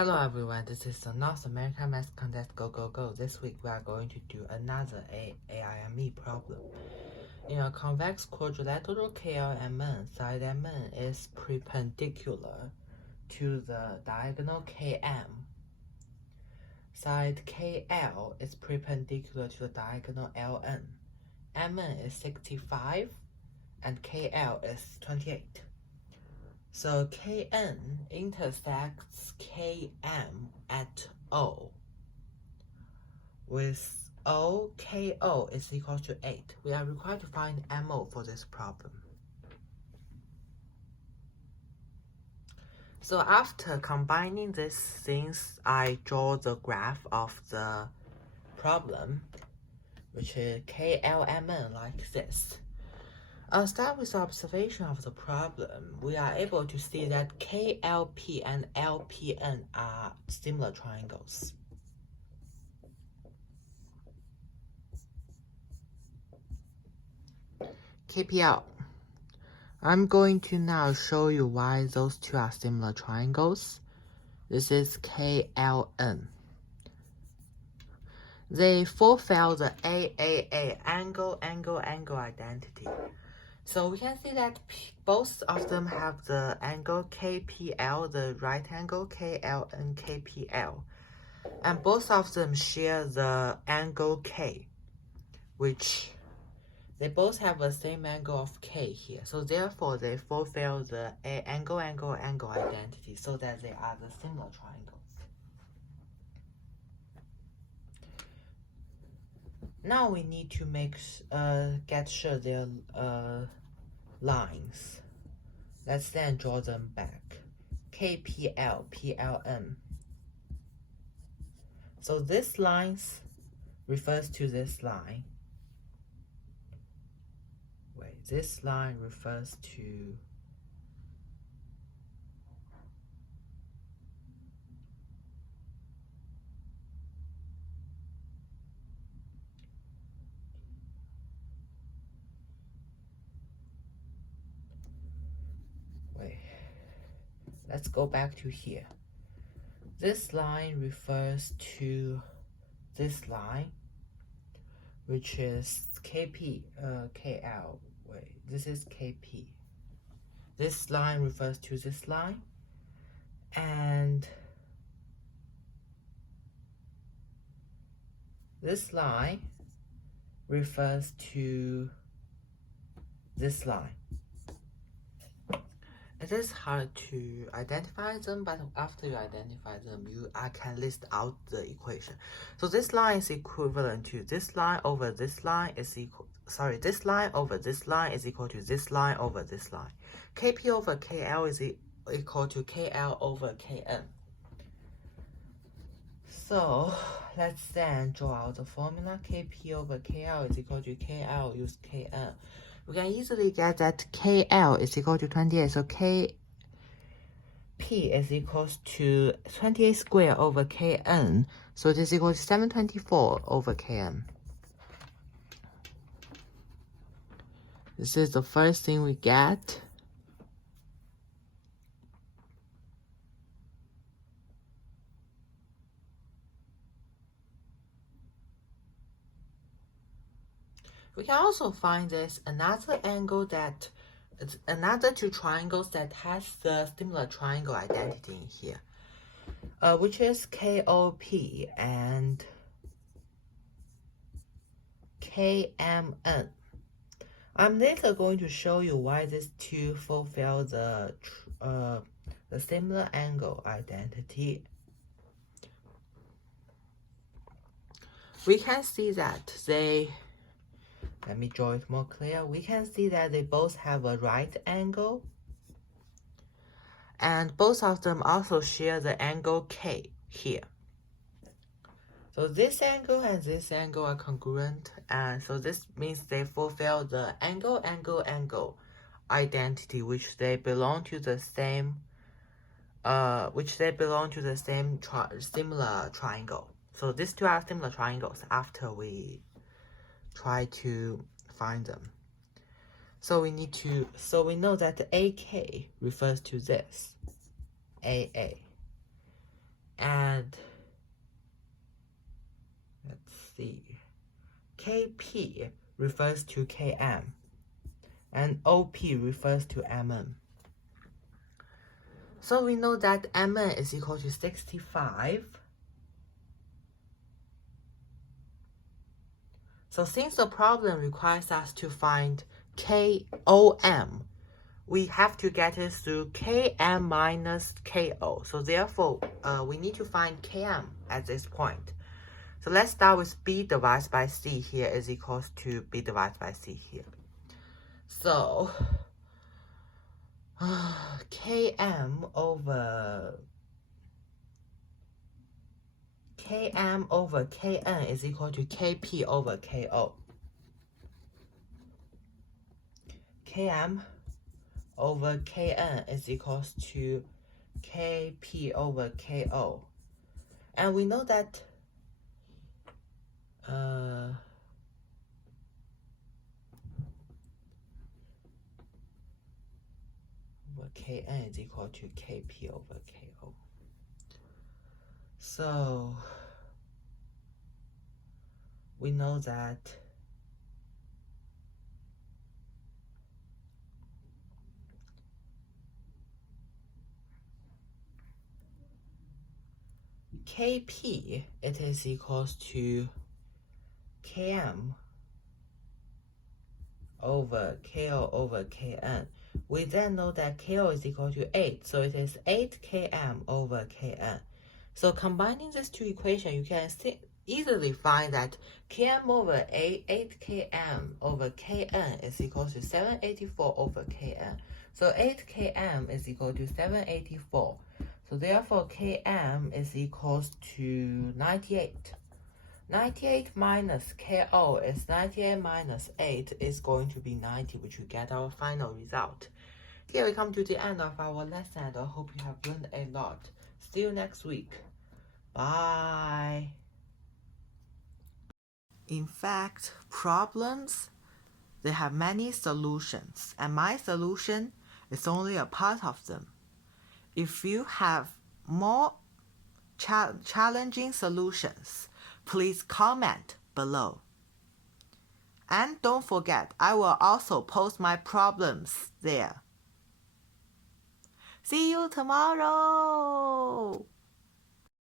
Hello everyone, this is the North American Math Contest Go Go Go. This week we are going to do another AIME problem. In a convex quadrilateral KLMN, side MN is perpendicular to the diagonal KM. Side KL is perpendicular to the diagonal LN. MN is 65 and KL is 28. So Kn intersects Km at O with O, Ko is equal to 8. We are required to find MO for this problem. So after combining these things, I draw the graph of the problem, which is KLMN like this. I'll start with the observation of the problem. We are able to see that KLP and LPN are similar triangles. KPL. I'm going to now show you why those two are similar triangles. This is KLN. They fulfill the AAA angle identity. So we can see that both of them have the angle KPL, the right angle KL and KPL. And both of them share the angle K, which they both have the same angle of K here. So therefore they fulfill the angle identity so that they are the similar triangles. Now we need to get sure they're lines. Let's then draw them back. KPL, PLN. So this line refers to this line. This line refers to let's go back to here. This line refers to this line, which is KP, KL. This is KP. This line refers to this line, and this line refers to this line. It is hard to identify them, but after you identify them, I can list out the equation. So this line is equivalent to this line over this line is equal. This line over this line is equal to this line over this line. KP over KL is equal to KL over KN. So let's then draw out the formula. KP over KL is equal to KL, use KN. We can easily get that KL is equal to 28, so KP is equals to 28 squared over KN, so it is equal to 724 over KN. This is the first thing we get. We can also find this another two triangles that has the similar triangle identity in here, which is KOP and KMN. I'm later going to show you why these two fulfill the similar angle identity. We can see that let me draw it more clear. We can see that they both have a right angle, and both of them also share the angle K here. So this angle and this angle are congruent, and so this means they fulfill the angle identity, which they belong to the same similar triangle. So these two are similar triangles after we try to find them. So we know that the AK refers to this, AA. KP refers to KM, and OP refers to MM. So we know that MN is equal to 65. So since the problem requires us to find KOM, we have to get it through Km minus Ko. So therefore, we need to find Km at this point. So let's start with B divided by C here is equals to B divided by C here. So Km over Kn is equal to Kp over Ko. Km over Kn is equals to Kp over Ko. And we know that Kn is equal to Kp over Ko. So we know that Kp, it is equals to Km over Ko over Kn. We then know that Ko is equal to 8, so it is 8 Km over Kn. So combining these two equations, you can easily find that Km over 8 Km over Kn is equal to 784 over Kn. So 8 Km is equal to 784. So therefore Km is equals to 98. 98 minus Ko is 98 minus 8 is going to be 90, which will get our final result. Here we come to the end of our lesson, and I hope you have learned a lot. See you next week. Bye. In fact, problems, they have many solutions, and my solution is only a part of them. If you have more challenging solutions, please comment below. And don't forget, I will also post my problems there. See you tomorrow!